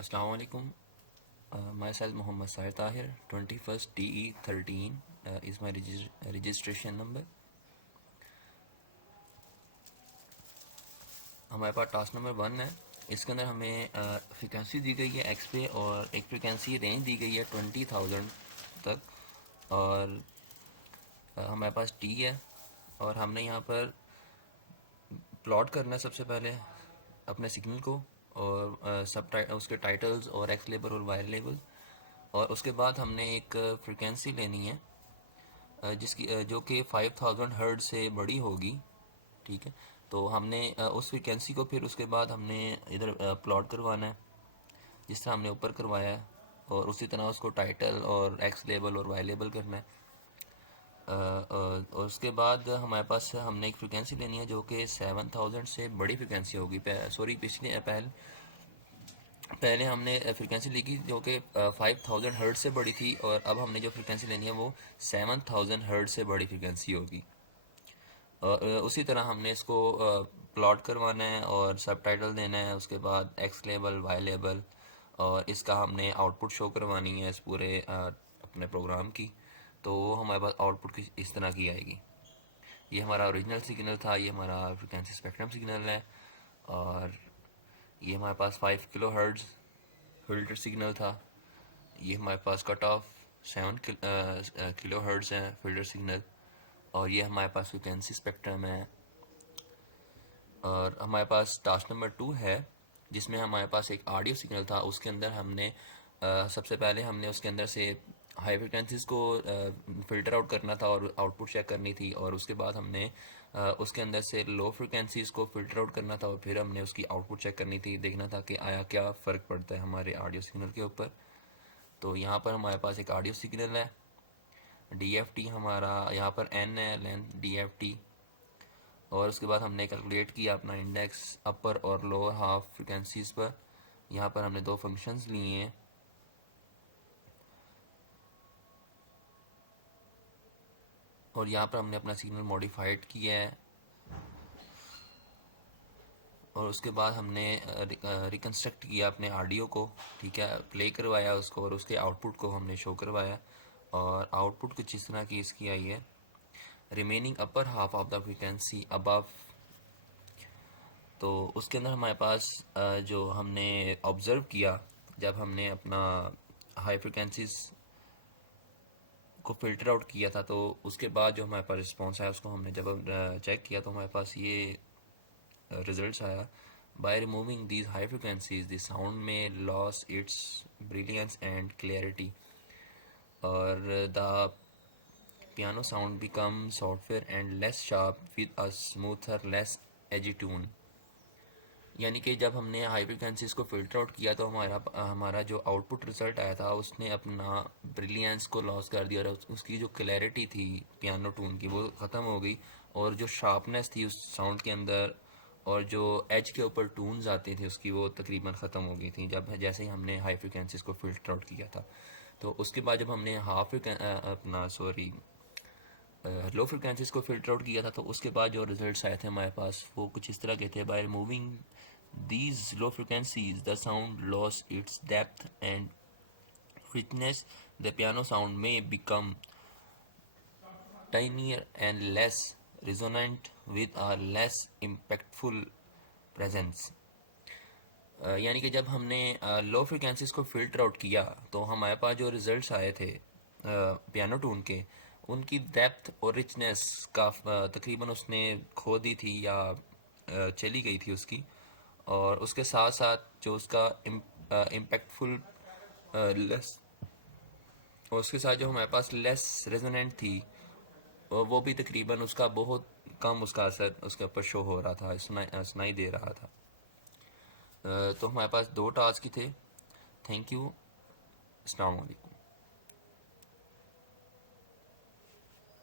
Assalamu alaikum. Myself Muhammad Sahir Tahir. 21st DE13 is my registration number. हमारे पास task number 1 है। इसके अंदर हमें फ्रिक्वेंसी दी गई है एक्स पे और एक फ्रिक्वेंसी रेंज दी गई है 20,000 तक, और हमारे पास टी है और हमने यहाँ पर प्लॉट करना है सबसे पहले अपने सिग्नल को, और उसके टाइटल्स और एक्स लेबल और वाई लेबल, और उसके बाद हमने एक फ्रिक्वेंसी लेनी है जिसकी जो कि 5000 हर्ट्ज से बड़ी होगी। ठीक है, तो हमने उस फ्रिक्वेंसी को फिर उसके बाद हमने इधर प्लॉट करवाना है जिस तरह हमने ऊपर करवाया है, और उसी तरह उसको टाइटल और एक्स लेबल और वाई लेबल करना है। और उसके बाद हमारे पास हमने एक फ्रिक्वेंसी लेनी है जो कि 7000 से बड़ी फ्रिक्वेंसी होगी। सॉरी, पहले हमने फ्रिक्वेंसी ली जो कि 5000 हर्ट्ज से बड़ी थी, और अब हमने जो फ्रिक्वेंसी लेनी है वो 7000 हर्ट्ज से बड़ी फ्रिक्वेंसी होगी। और उसी तरह हमने इसको प्लॉट करवाना है और सब टाइटल देना है, उसके बाद एक्स लेबल वाई लेबल, और इसका हमने आउटपुट शो करवानी है इस पूरे अपने प्रोग्राम की। तो वो हमारे पास आउटपुट की इस तरह की आएगी। ये हमारा ओरिजिनल सिग्नल था, ये हमारा फ्रिक्वेंसी स्पेक्ट्रम सिग्नल है, और ये हमारे पास 5 किलो हर्ट्ज फिल्टर सिग्नल था। ये हमारे पास कट ऑफ 7 किलो हर्ट्ज है फिल्टर सिग्नल, और ये हमारे पास फ्रिक्वेंसी स्पेक्ट्रम है। और हमारे पास टास्क नंबर 2 है जिसमें हमारे पास एक ऑडियो सिग्नल था। उसके अंदर हमने सबसे पहले हमने उसके अंदर से हाई फ्रिक्वेंसीज को फ़िल्टर आउट करना था और आउटपुट चेक करनी थी, और उसके बाद हमने उसके अंदर से लो फ्रिक्वेंसीज को फ़िल्टर आउट करना था, और फिर हमने उसकी आउटपुट चेक करनी थी, देखना था कि आया क्या फ़र्क पड़ता है हमारे ऑडियो सिग्नल के ऊपर। तो यहाँ पर हमारे पास एक ऑडियो सिग्नल है, DFT हमारा यहाँ पर n है, लेंथ DFT, और उसके बाद हमने कैलकुलेट किया अपना इंडेक्स अपर और लोअर हाफ फ्रिक्वेंसीज पर। यहाँ पर हमने दो फंक्शंस लिए हैं, और यहाँ पर हमने अपना सिग्नल मॉडिफाइड किया है, और उसके बाद हमने रिकन्स्ट्रक्ट किया अपने ऑडियो को। ठीक है, प्ले करवाया उसको और उसके आउटपुट को हमने शो करवाया, और आउटपुट कुछ इस तरह की इसकी आई है, remaining upper half of the frequency above. तो उसके अंदर हमारे पास जो हमने ऑब्ज़र्व किया जब हमने अपना हाई फ्रिक्वेंसीज को फ़िल्टर आउट किया था, तो उसके बाद जो हमारे पास रिस्पॉन्स आया उसको हमने जब चेक किया तो हमारे पास ये रिजल्ट्स आया। By removing these high frequencies the sound में loses its brilliance and clarity, और the piano sound becomes softer and less sharp with a smoother, less edgy tune। यानी कि जब हमने हाई फ्रिक्वेंसीज को फ़िल्टर आउट किया तो हमारा जो आउटपुट रिज़ल्ट आया था उसने अपना ब्रिलियंस को लॉस कर दिया, और उसकी जो क्लैरिटी थी पियानो टून की वो ख़त्म हो गई, और जो शार्पनेस थी उस साउंड के अंदर और जो एज के ऊपर टून्स आती थी उसकी वो तकरीबन ख़त्म हो गई थी जब जैसे ही हमने हाई फ्रिक्वेंसीज को फ़िल्टर आउट किया था। तो उसके बाद जब हमने लो फ्रिक्वेंसीज को फ़िल्टर आउट किया था तो उसके बाद जो रिजल्ट्स आए थे हमारे पास वो कुछ इस तरह के थे। By removing these low frequencies, the sound lost its depth and richness. The piano sound may become tinier and less resonant with a less impactful presence। यानी कि जब हमने लो फ्रिक्वेंसीज को फ़िल्टर आउट किया तो हमारे पास जो रिज़ल्ट्स आए थे पियानो टून के, उनकी डेप्थ और रिचनेस का तकरीबन उसने खो दी थी या चली गई थी उसकी, और उसके साथ साथ जो उसका इम्पैक्टफुल लेस, और उसके साथ जो हमारे पास लेस रेजोनेंट थी वो भी तकरीबन उसका बहुत कम उसका असर उसके ऊपर शो हो रहा था, सुनाई दे रहा था। तो हमारे पास दो टास्क ही थे। Thank you. अस्सलाम वालेकुम।